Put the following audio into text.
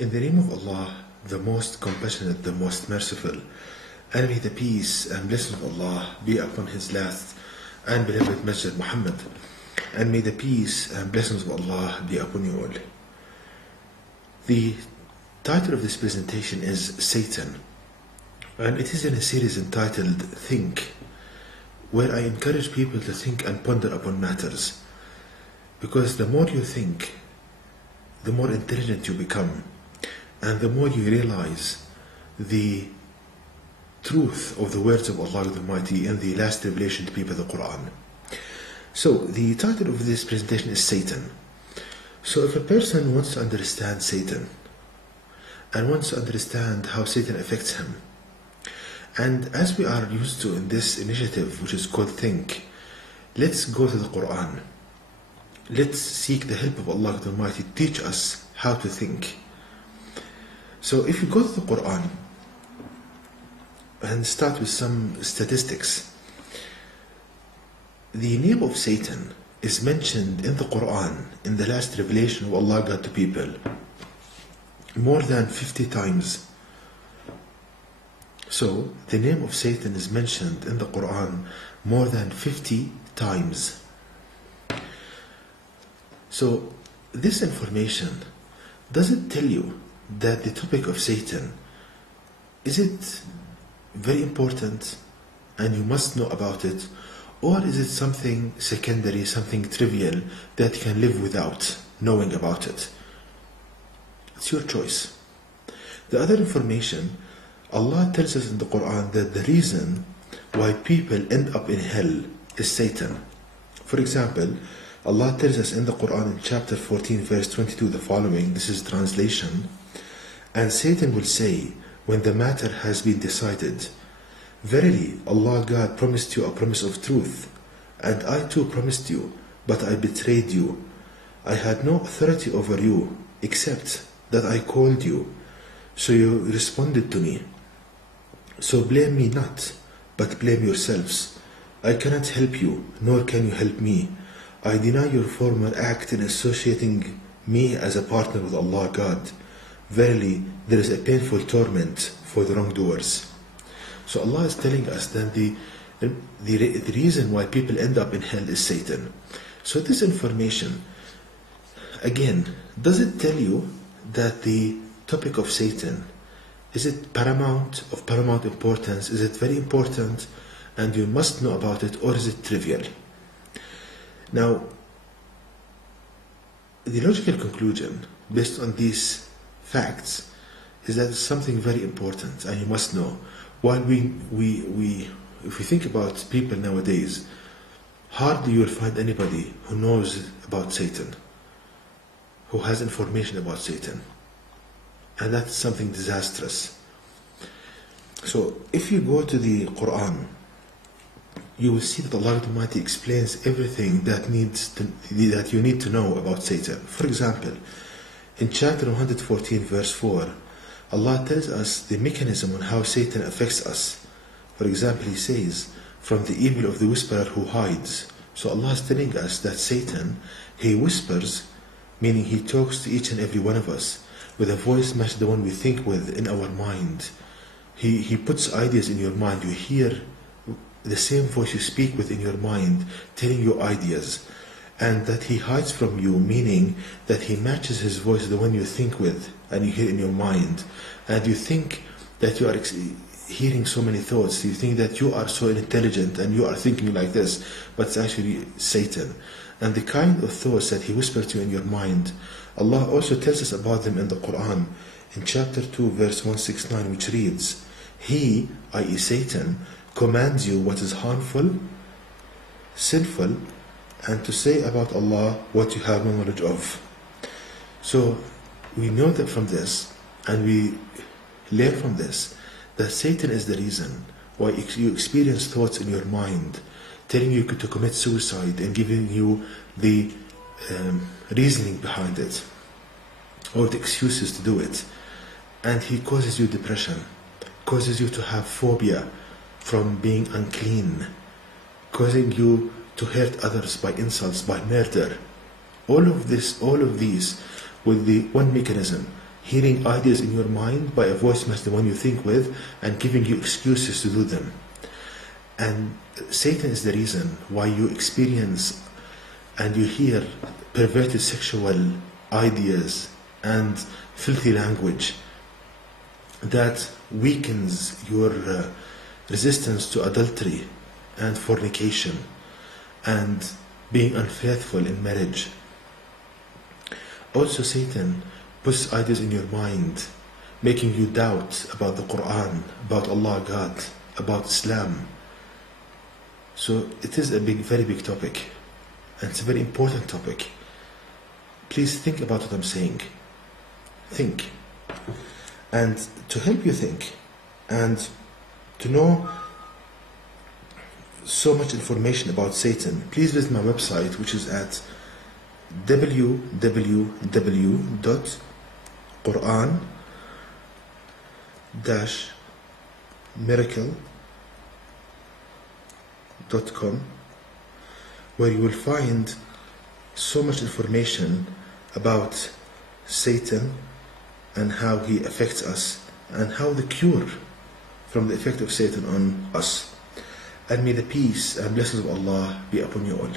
In the name of Allah, the most compassionate, the most merciful, and may the peace and blessings of Allah be upon His last and beloved Messenger Muhammad, and may the peace and blessings of Allah be upon you all. The title of this presentation is Satan, and it is in a series entitled Think, where I encourage people to think and ponder upon matters, because the more you think, the more intelligent you become, and the more you realize the truth of the words of Allah the Almighty in the last revelation to people, the Quran. So the title of this presentation is Satan. So if a person wants to understand Satan and wants to understand how Satan affects him, and as we are used to in this initiative which is called Think, let's go to the Quran. Let's seek the help of Allah the Almighty to teach us how to think. So if you go to the Quran and start with some statistics, the name of Satan is mentioned in the Quran in the last revelation of Allah God to people more than 50 times. So the name of Satan is mentioned in the Quran more than 50 times. So this information, does it tell you that the topic of Satan, is it very important and you must know about it, or is it something secondary, something trivial that you can live without knowing about it? It's your choice. The other information, Allah tells us in the Quran that the reason why people end up in hell is Satan. For example, Allah tells us in the Quran in chapter 14 verse 22 the following, this is translation: and Satan will say when the matter has been decided, verily Allah God promised you a promise of truth, and I too promised you, but I betrayed you. I had no authority over you except that I called you, so you responded to me. So blame me not, but blame yourselves. I cannot help you, nor can you help me. I deny your former act in associating me as a partner with Allah God. Verily, there is a painful torment for the wrongdoers. So Allah is telling us that the reason why people end up in hell is Satan. So this information, again, does it tell you that the topic of Satan, is it of paramount importance? Is it very important and you must know about it, or is it trivial? Now, the logical conclusion based on these facts is that it's something very important and you must know. While if we think about people nowadays, hardly you will find anybody who knows about Satan, who has information about Satan, and that's something disastrous. So if you go to the Quran, you will see that Allah Almighty explains everything that you need to know about Satan. For example, in chapter 114 verse 4, Allah tells us the mechanism on how Satan affects us. For example, He says, from the evil of the whisperer who hides. So Allah is telling us that Satan, he whispers, meaning he talks to each and every one of us with a voice matched the one we think with in our mind. He puts ideas in your mind. You hear the same voice you speak with in your mind telling you ideas, and that he hides from you, meaning that he matches his voice the one you think with and you hear in your mind, and you think that you are hearing so many thoughts, you think that you are so intelligent and you are thinking like this, but it's actually Satan. And the kind of thoughts that he whispers to you in your mind, Allah also tells us about them in the Quran in chapter 2 verse 169, which reads, he, i.e. Satan, commands you what is harmful, sinful, and to say about Allah what you have no knowledge of. So we know that from this, and we learn from this, that Satan is the reason why you experience thoughts in your mind telling you to commit suicide and giving you the reasoning behind it, or the excuses to do it. And he causes you depression, causes you to have phobia from being unclean, causing you to hurt others by insults, by murder. All of these with the one mechanism, hearing ideas in your mind by a voice message, the one you think with, and giving you excuses to do them. And Satan is the reason why you experience and you hear perverted sexual ideas and filthy language that weakens your resistance to adultery and fornication and being unfaithful in marriage. Also, Satan puts ideas in your mind, making you doubt about the Quran, about Allah, God, about Islam. So it is a very big topic, and it's a very important topic. Please think about what I'm saying. Think. And to help you think, and to know so much information about Satan, please visit my website, which is at www.quran-miracle.com, where you will find so much information about Satan and how he affects us and how the cure from the effect of Satan on us. And may the peace and blessings of Allah be upon you all.